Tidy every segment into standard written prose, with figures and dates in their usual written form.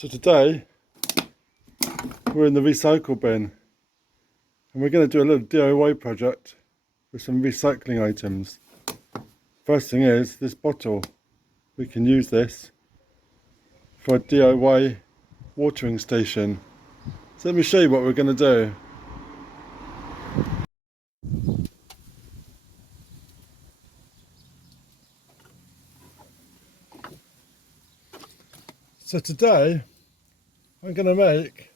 So today we're in the recycle bin and we're going to do a little DIY project with some recycling items. First thing is this bottle. We can use this for a DIY watering station. So let me show you what we're going to do. So today I'm going to make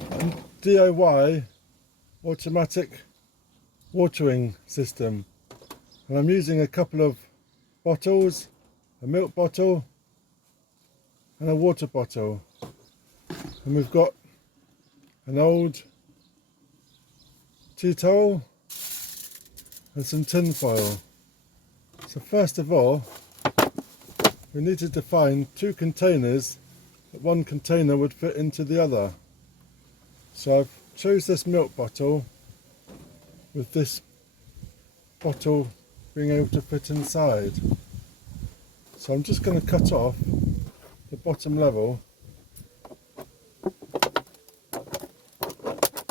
a DIY automatic watering system, and I'm using a couple of bottles, a milk bottle and a water bottle, and we've got an old tea towel and some tin foil. So first of all, we needed to find two containers that one container would fit into the other. So I've chose this milk bottle with this bottle being able to fit inside. So I'm just going to cut off the bottom level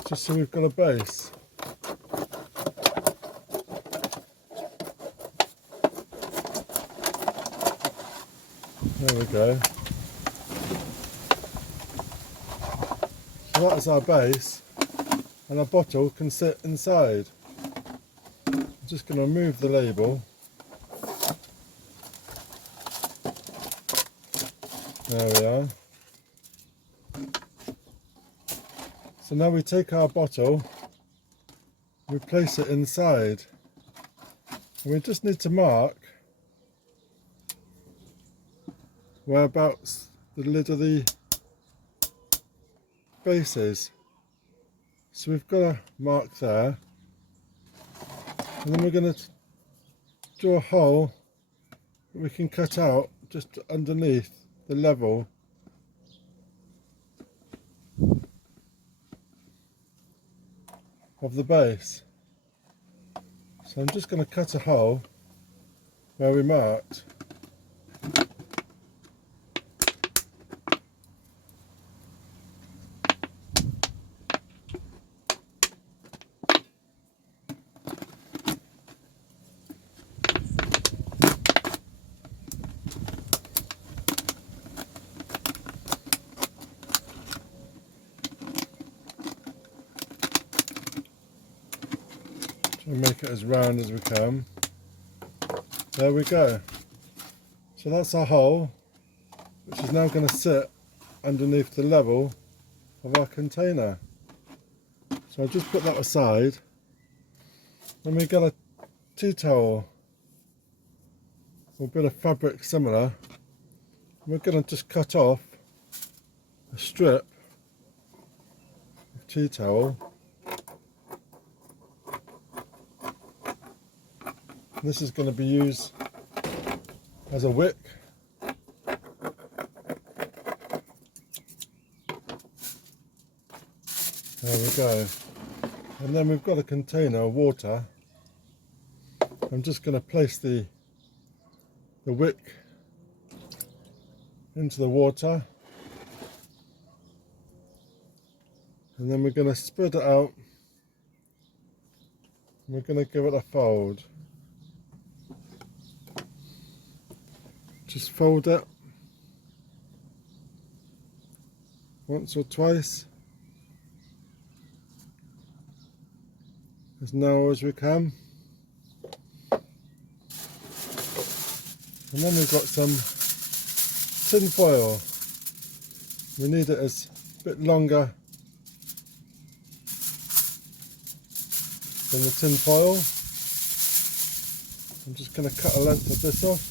just so we've got a base. There we go. So that is our base, and our bottle can sit inside. I'm just going to remove the label. There we are. So now we take our bottle, we place it inside, and we just need to mark whereabouts the lid of the base is. So we've got a mark there, and then we're going to draw a hole that we can cut out just underneath the level of the base. So I'm just going to cut a hole where we marked. And make it as round as we can. There we go. So that's our hole, which is now going to sit underneath the level of our container. So I'll just put that aside. Then we got a tea towel or a bit of fabric similar. We're going to just cut off a strip of tea towel. This is going to be used as a wick. There we go. And then we've got a container of water. I'm just going to place the wick into the water. And then we're going to spread it out. We're going to give it a fold. Just fold it once or twice, as narrow as we can. And then we've got some tin foil. We need it as a bit longer than the tin foil. I'm just going to cut a length of this off.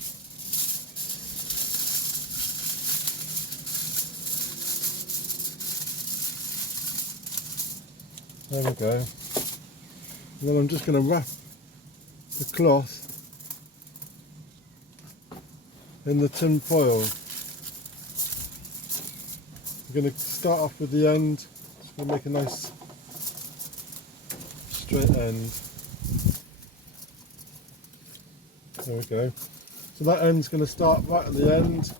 There we go. And then I'm just going to wrap the cloth in the tin foil. I'm going to start off with the end. Just going to make a nice straight end. There we go. So that end's going to start right at the end,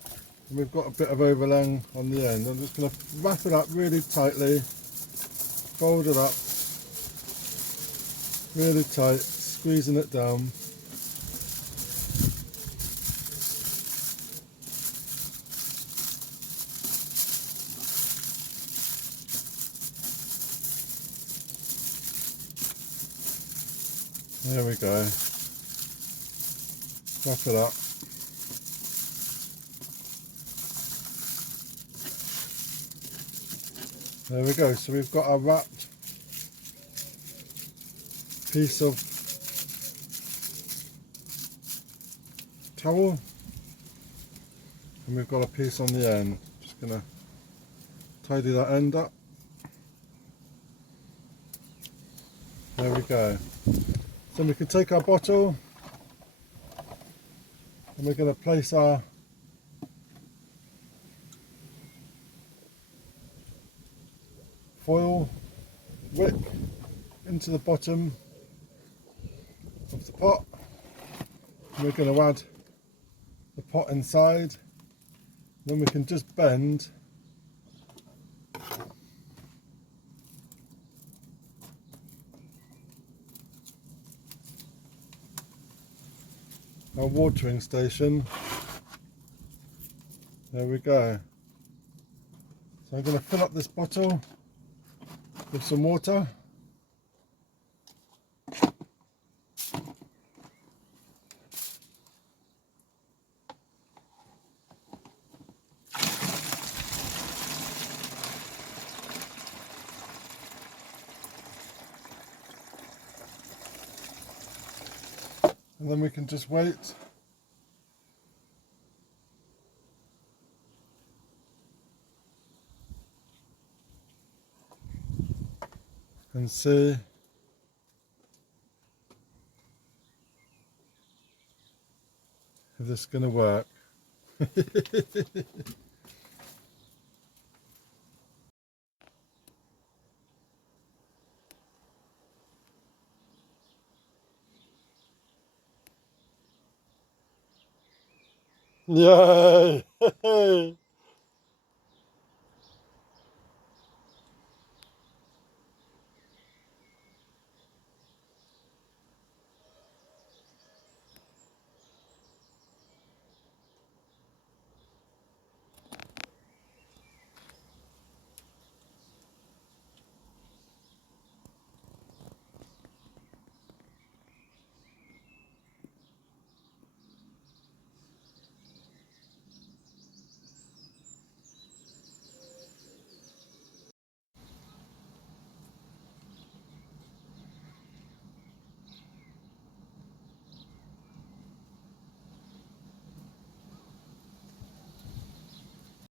and we've got a bit of overlaying on the end. I'm just going to wrap it up really tightly, fold it up really tight, squeezing it down. There we go. Wrap it up. There we go. So we've got a wrapped piece of towel, and we've got a piece on the end. Just gonna tidy that end up. There we go. So we can take our bottle and we're going to place our foil wick into the bottom of the pot. And we're going to add the pot inside. Then we can just bend our watering station. There we go. So I'm going to fill up this bottle with some water. And then we can just wait and see if this is going to work. Yay!